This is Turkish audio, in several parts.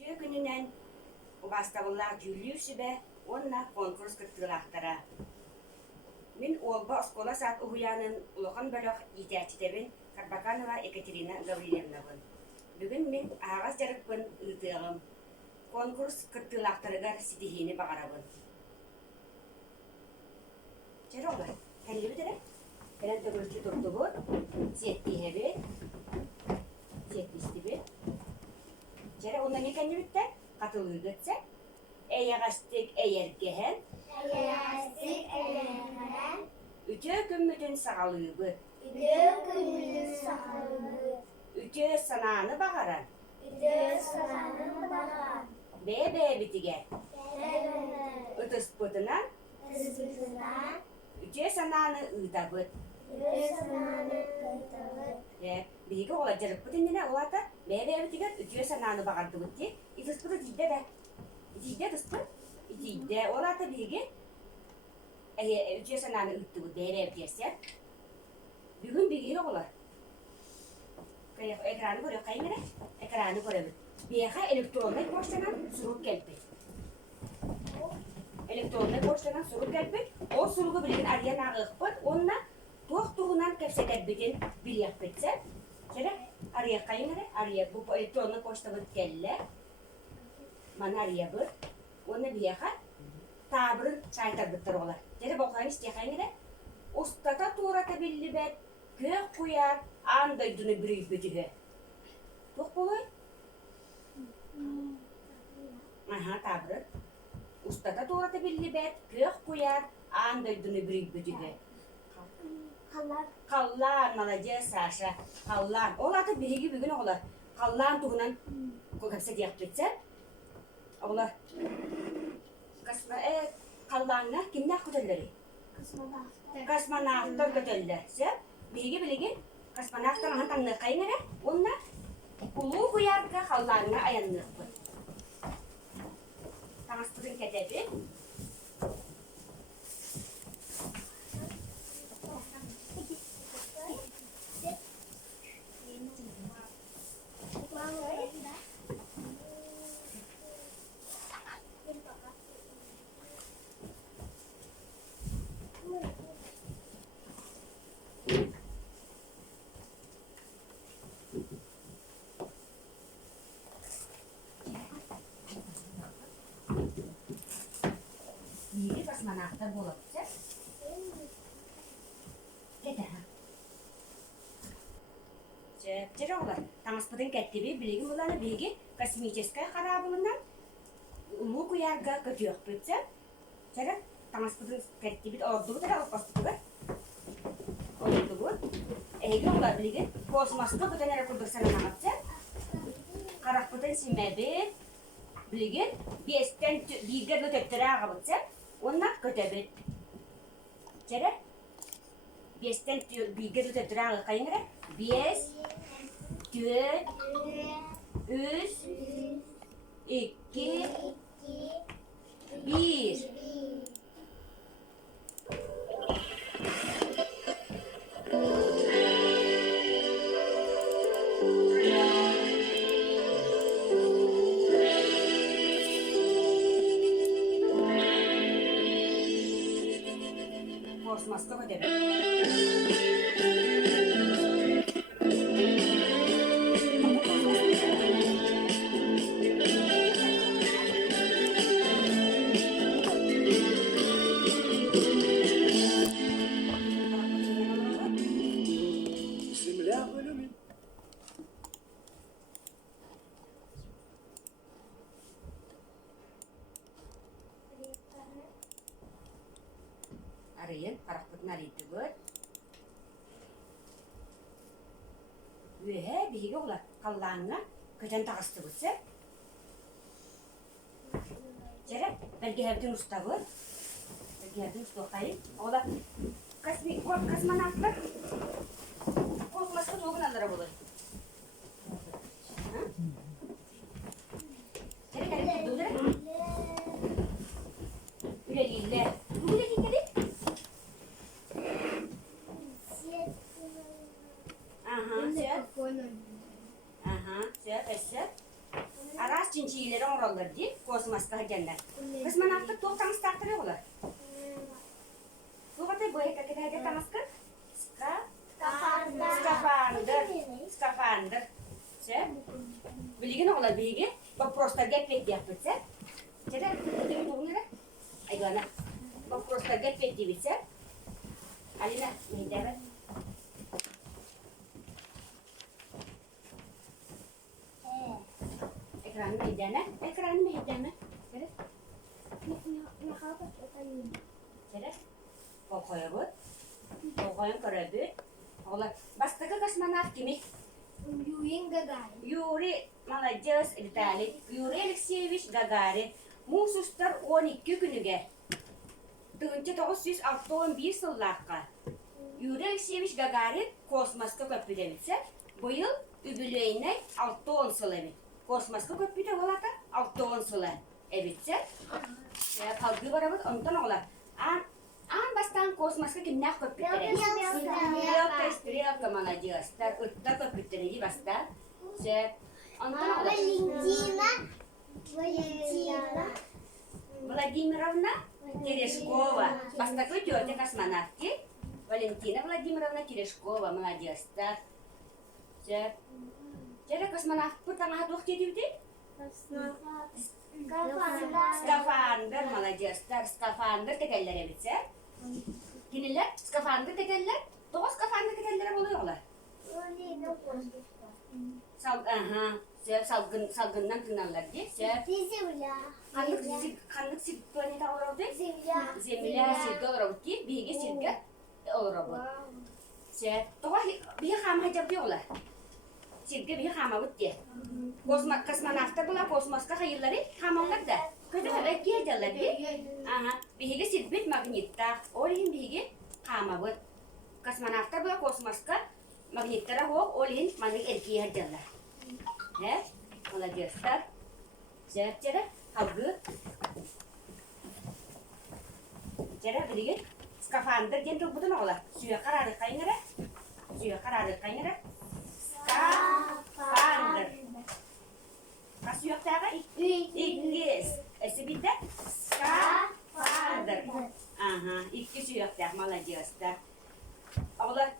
Ütüye gününen ugastavullah jüllüsübe onna konkurs kıttığılahtara. Min olba oskola saat uhuyanın ulukan bölük yitəçitebin Karbakanova Ekaterina Gavrilyevnavın. Bugün min ağaz jarıkpın ıtığım. Konkurs kıttığılahtarıgar sitihini bağarabın. Çere olar, kendini bitirem. Helen tögülçü turdu bu. Siyetti hebi. Siyetti istibi. Çere ondan ne kendini bitti? Katılığı gitse. Eyagastik eyergehen. Eyagastik eyergehen. Ütü kümmüdün sağlığı. Ütü kümmüdün sağlığı. Ütü sanağını bağaran. Ütü sanağını bağaran. Be bitiger. Itıs pıtınan. Isıtınan. Ütü sanağını ıtabıt. Ütü sanağını ıtabıt. Bihi ola jarıp pıtın dine olata be bitiger ütü sanağını bağardı bıttı. İtıs pıtı dide be. Dide tıspı. Dide olata bihi ütü sanağını ıttı bu be bitirsen. Bugün bihi olar. Ekranı görüyor kayın ne? Ekranı görüyor. Biha elektronik poştadan surup gelpek. Elektronik poştadan surup gelpek. O suruğu bilin araya nağıqpıt. Onunla tuğunan kefseler bitin bir yapetse. Şöyle araya kayın ne? Araya bu elektronik poşta bit kelle. Mana araya bit. Onu biha tabırın çaytar bittir olar. Şöyle bakayın işte kayın ne? Ustata tuğrata billi bet. Gök koyar, andaydığını bir bütühe. Yok boy. Aha tabrı. Ustada doğrata billi bet, gök koyar, andaydığını bir bütühe. Kallan malaca Sasha. Kallan. Ola da biri gibi gün olar. Kallan tuğunan kokapsa diyak bitse. Olar. Kasma kallanna kimler kudelleri? Kasmanahtar kudellerse. Bilgi bilgi kasmanahtar hantan kayınlara onunla ulu buyarga hallarına ayanlık bu. Tanıştırın ketebi. Bilgi kasmanahtar bulapsa. Kete ha. Çere olar. Tanıştırın ketebi bilgi bulanı bilgi kosmическая karabulandan ulu kuyarga kötüyük bitse. Çere tanıştırın ketebi ordu da ordu oldu bu. Ege olar bilgi kosmosta bu tane kurdursana nagatsa. Karakpıtın simebi bilgi besten bilgi de töttürağa bitse. Onlar kötebet. Çere besten bilgi de töttürağa kayınlara. Bes, dört, üç, iki, bir. Kosmosta kötebet. Земля бölümü. Arayın, karakpıtın arayıdı bu. Ve bilgi olar. Kallanına köten tağıstı bitse. Çere belki hepten usta bu. Belki hepten usta kayın. Ola kasmanaklar korkmasın soğuk aldıra bulur. Çere gelip durdur. Güle güle. Güle güle. Aha, siap. Aha, siap, siap. Aras чинчилерин ороллар ди, космоска хаjanlar. Космонавты тоқ таңыстақтыр оғылар. Суғатай бойы кәкет әді таңысқы? Скафандр. Все. Білген оғылар бейге, вопростарға әпет deyip bitse. Çede, ödümün doğumları. Aygana. Вопростарға әпет deyip bitse. Alina, mehdeber. Ekranı mehdeme. Ekranı mehdeme. Çede. Çede. Kokoya bu. Kokoyan karabı. Oğlan. Bastıkı kosmonavt kimi? Yuri Молодец, Виталий. Юрий Алексеевич Гагарин. Мусустар 12 günüge. 1961 yıllarga. Юрий Алексеевич Гагарин kosmoska köpüde bitse. Bu yıl übüleyine 6 yıl evi. Kosmoska köpüde olata 6 yıl evitse. Kalgı var ama ondan oğlar. An bastan kosmoska kimler köpüde? Стрелка, молодец. Так, так köpüde bastan. Ondan oğlar. Владимировна Терешкова. Бастакой тетя космонавтки. Валентина Владимировна Терешкова. Молодец. Так. Теперь космонавт пыталась отдохнуть где? Скафандр. Молодец. Так, скафандр tekerlere bitse. Yeniler skafandr tekerler. Doğru skafandr tekerlere oluyorlar. Salgından kınarlar diye. Kanlık silgi planeta olur diye. Zemля silgi olur diye. Bilgi silgi olur bu. Doğru bir ham hacap diyorlar. Silgi bir hama bu diye. Kosmonavtlar bula kosmoska hayırları hamallar da. Kötü hala geldiler diye. Bilgi silgi magnitta. Orayın bilgi hama bu. Kosmonavtlar bula kosmoska magnittara hoğ olin manık erkeği hacaplar. Молодец, так. Çere, halgı. Çere, bilgi. Skafandr diye tutudun oğla. Suya kararı kaynara. Skafandr. Kaç suya ktağı? İkiz. Esi bitti? Skafandr. İki suya ktağı. Молодец, так. Oğla.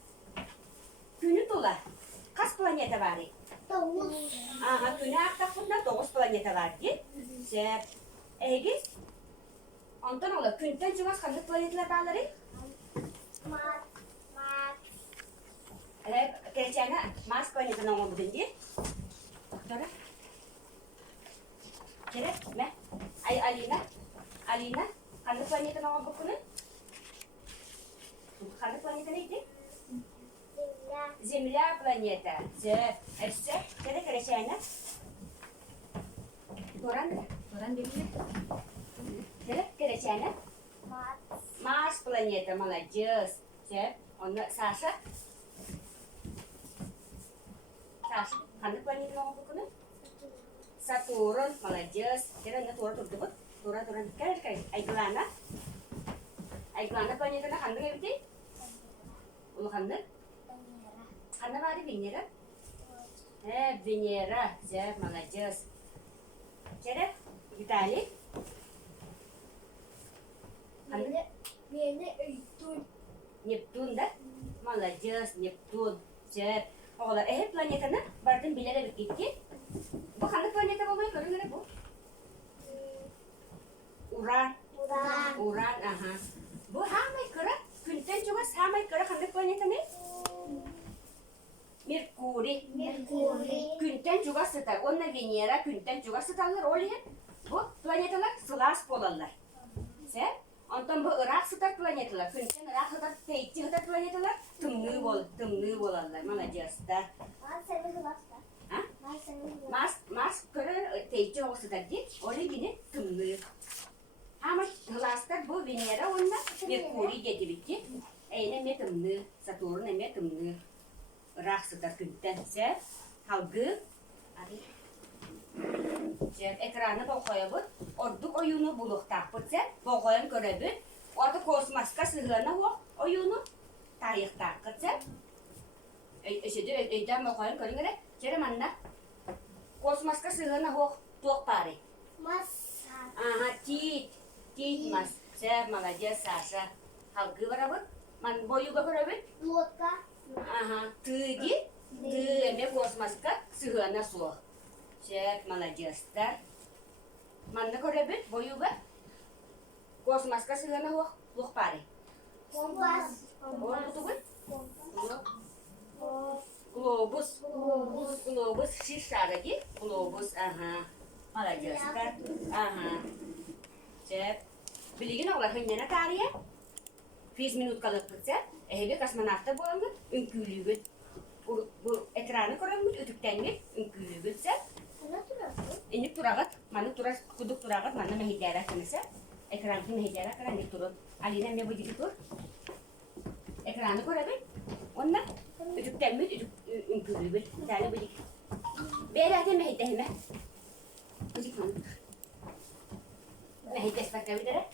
Günü dolar. Kaç planeta var? Günü aktarında 9 planeta var ki. Eğer ondan ola günden çıkmaz kaç planetler dağları? Geçene Mars planetine olmadı diye. Doğru. Kere me? Alina, kaç planetine olmadı bunu? Kaç planeta neydi? Земля планета. Все. Кеде керечene? Туран bilmiyor. Kere керечene? Mars планета. Молодец. Onu Sasha. Hangi planeta oldu bunu? Saturn. Молодец. Kere ne Turan tuttu bu? Turan. Kere. Ayglana planetine hangi evdi? Ulu hangi? Karena var Venera? Venera. Молодец. Kere, Vitali? Neptun da? Молодец, Neptun. Oğlar, planetini bardın bilerek gitti. Bu hangi planeta oluyor? Görünür bu? Uran. Bu hamay kara? Günden juga hamay kara hangi planeta mi? Merkuri. Günden juga sıtar. Onlar Venera günden juga sıtarlar oluyor. Bu planetalar sılas polarlar. Ondan bu Irak sıtar planetalar. Günden Irak sıtar, Teyci sıtar planetalar. Tümlü bolarlar. Молодец. Mars kara Teyci o sıtar diye. Oraya yine tümlü. Ama hılastar bu Venera onlar Merkuri getibitti. Eyne tümlü. Saturn tümlü. Irak sıtar günden. Halgı. Ekranı boğaya bu. Orduk oyunu buluk takpıtsa. Boğayan görebi. Orada kosmoska sığına o oyunu tayıq takpıtsa. Eşedi öyden boğayan görünür. Cerem anna. Kosmoska sığına o Tuh pare. Masak. Aha, tit mas. Saya молодец, Саша. Halkı var abi. Man boyu bakır abi. Лодка. Aha, tığdi. Tığ eme kosmaska sığana su. Saya молодец, да? Man ne kore abi? Boyu bak. Kosmaska sığana hoh pare. Компас. Oh, betul kan? Компас. Globus. Глобус. Globus sisa lagi. Globus, aha. Молодец, да? Aha. Cep. Bilgin olar hünnene tarihe. 5 minut kalıp bitse. Ehebe kosmonavta bolandı. Ünkülüğü. Bu ekranı koranmış. Ötüktengi. Ünkülüğü bitse. Она турası. İnik durağıt. Manı turas kuduk durağıt. Manı mehidara kanısa. Ekranı mehidara karan dik turun. Alina ne bu dik tur? Ekranı korabi. Ondan ötüktenmi. Ünkülüğü. Tane bu dik. Beylerde mehidehime. Bu dik manı. Mehide spektavi dere.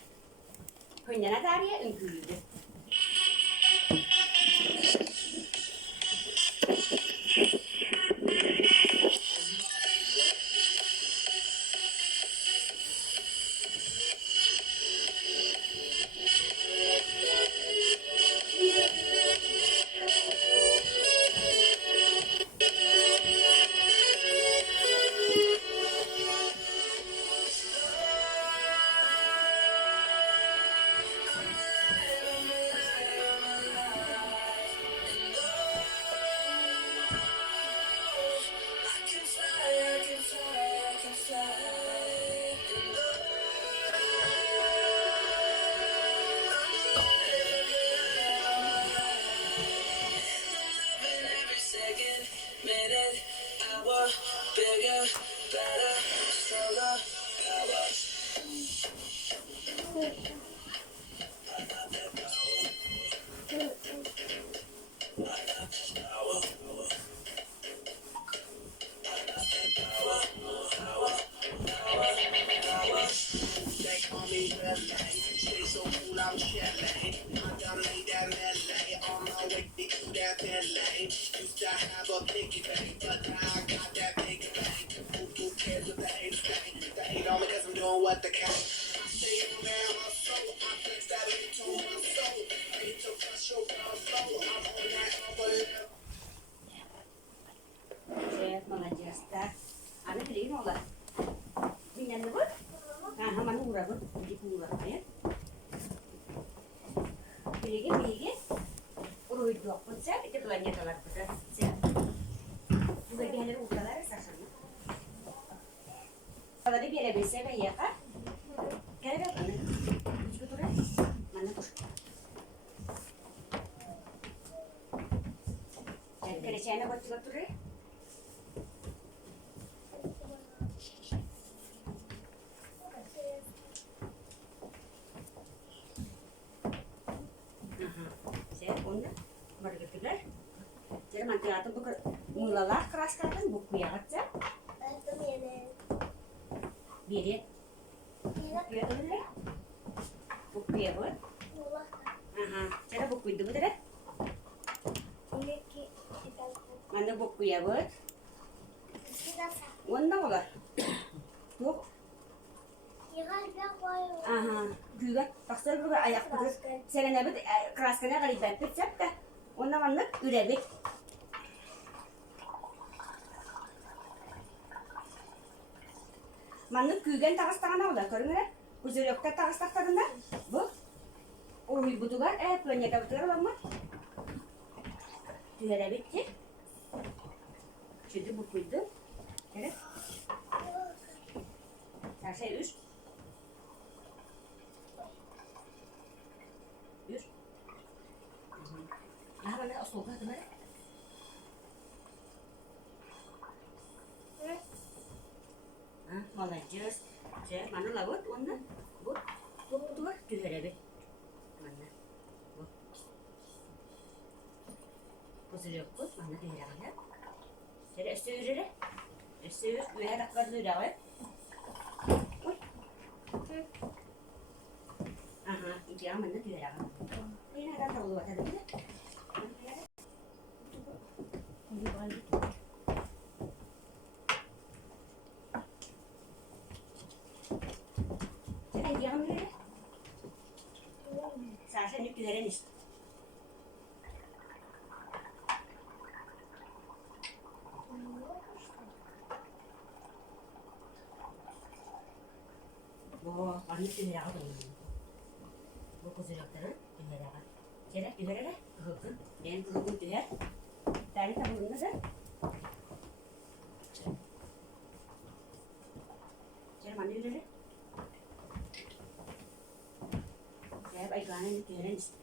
Hünnene tarihe. Ünkülüğü. Every second, minute, hour, bigger, better, stronger, power. They call me Red Light, stay so cool, I'm Chevy. I done made that melee, on my way to that melee. Used to have a piggy bank, but now I got that big bank. Who cares what the haters think? They hate on me cause I'm doing what they can. I stay on there, my soul, I flex that into my soul. I hit your crush your brown soul, I'm on that upper level. Cep, молодец, да? Аны bilgin olar. Hünnene bu. Aha, manı uğra bu. Dik uğra. Bilgin. Uruy yok bu cep. İte planetalar bu da. Cep. Bu da gelir uğralar esasını. Kaları bir yere bilse ve yaka. Gel bak anne. Hiç götüre. Manı dur. Gel kereçene götüre. Cep onu baru götürler. Jadi manti atau bu mulalah keras kan buku ya cep. Это мене. Birit. Мина. Ya tuh deh. Buku ya buat. Лодка. Aha. Cara buku itu betul deh. Меки. Италку. Mana buku ya buat. Кидаса. Onda olar. Tuh. Играй бягаю. Aha. Güga. Taksir bu ayak tuh. Sen ne bit keras kena kali bepet cep de. Onda mana ürebek. Mana gügen takas tangan olar. Körüngre. Uzur yokta takas taklarında. Bu. Uruy butugar. Planeta butugar olar mı? Ürebek ki. Şimdi bukuydu. Evet. Her şey üst. Üst. Nah, mana ostoga kemana? Ah, молодец. Cek, mana lah buat, mana? Buat, tuh kan, tuh ada be. Mana? Buat. Pusing aku, mana tuh ada? Jadi istirahat deh. Istirahat, gue ada kerja dah, ya. Aha, itu yang mana tuh ada? Ini ada tahu buat ada tidak? Arıyağım nere? Sağsa nük tüheren işte. Bu anne tüherağı da bu kuzucukların tüherağı. Çerek tüherere kıhılsın. Ben kıhılsın tüher. Tane tabuğunda da. Çerek anne yürüre. Çerek ayıkağına nük tüheren işte.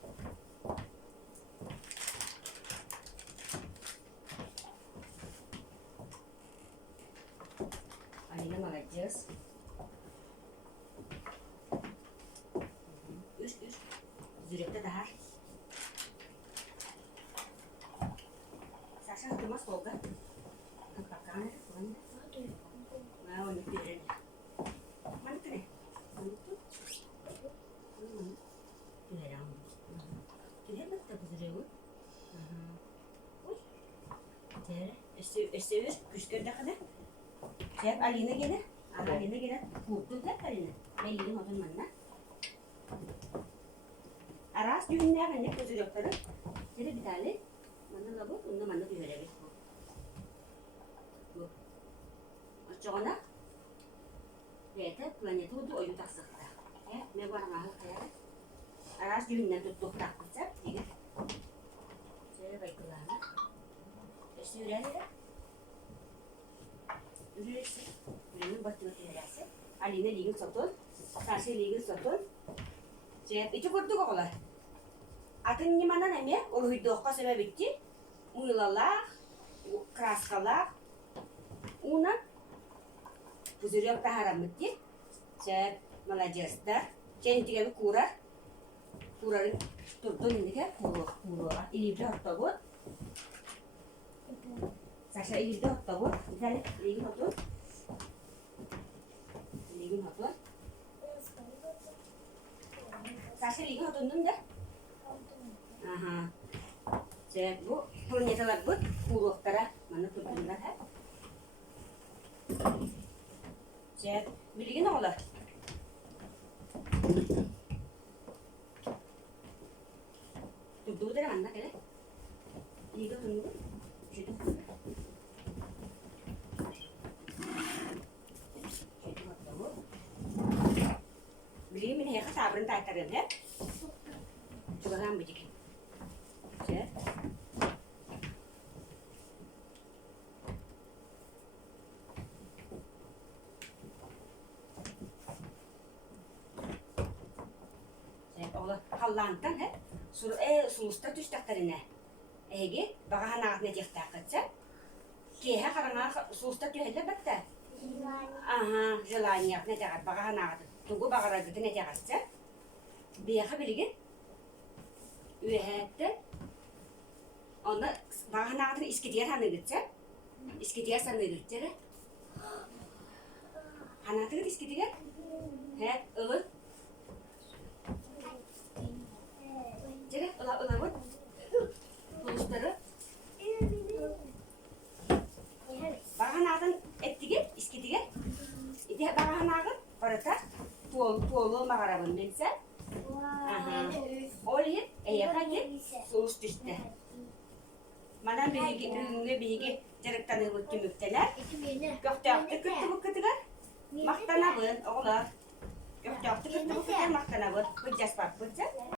Anneyle alacağız. Üst. Zürekte daha. Sasha hıtırmaz oldu. Bakalım ne? Ben onu görelim. Mantık ne? Mantık. Görelim. Görelim de bu züreği. Uy. Estevir küskerde kadar. Cep Alina gene. Alina gene. Kurtul da Alina. Melih'in odun manna. Aras düğünler anne kuzucukları. Şöyle bir tane. Manna bu. Onda manna düğüre bu. Açığına. Vete planeti oldu oyu taksıkta. Ne var mahal kayar. Aras düğünden tuttuk takmışsa. İyi. Şöyle baykularına. İşte yürüyelim. Yürüyelim. Yürüyelim batıyor yürüyelim. Alina ligin satın. Sasha ligin satın. Itu kurdu kokular. Atın nimanan eme, uluhidokka sebep bitti. Uyulalak, kraskalak. Una, puzuryok da haram bitti. Sebep malajesta. Çentiğe bir kurar. Kurarın turtun indike kuruğa. İlibde hatta bu. Sasha ilibde hatta bu. Bir tane ligin hatun. Ligin hatun. Sasha ligin hatun da. Aha. Sebep bu purnetalar bu kuruqtara mana turtunlar ha. Sebep bilgin olar. Turdu da mana kale. Liga tunu. Şetu. Şetu hatta bu. Bilgin min heka sabrın takarın ha. Coba kan bikin. Cek. Cek ola hallantan he. Sulusta tüstaklarına. Ege baga hanağıt ne cektakatsa. Kehe karana sulusta tühelle batta. Aha, jelaniyak ne cekat baga hanağıt. Tugu baga ragıtı ne cekatsa. Biyaha bilgin. Üyehette. Onda bahanatını iskitiyer hanı gitse. İskitiyer sanı gitse. Hanatını iskitiyer. He, ılı. Cere, ıla bu. Kulusları. Bahanatın ettiği iskitiyer. İde bahanatın parata. Tuğulu mağarabın dense. Aha. Oleh, kayıt sulus düştü. Mana bihigi cerekten bu kimükteler. Gökte kıttı bu kıtılar. Maktana bın oğlar. Gökte kıttı bu kıtılar maktana bın. Bu jaspat bınca.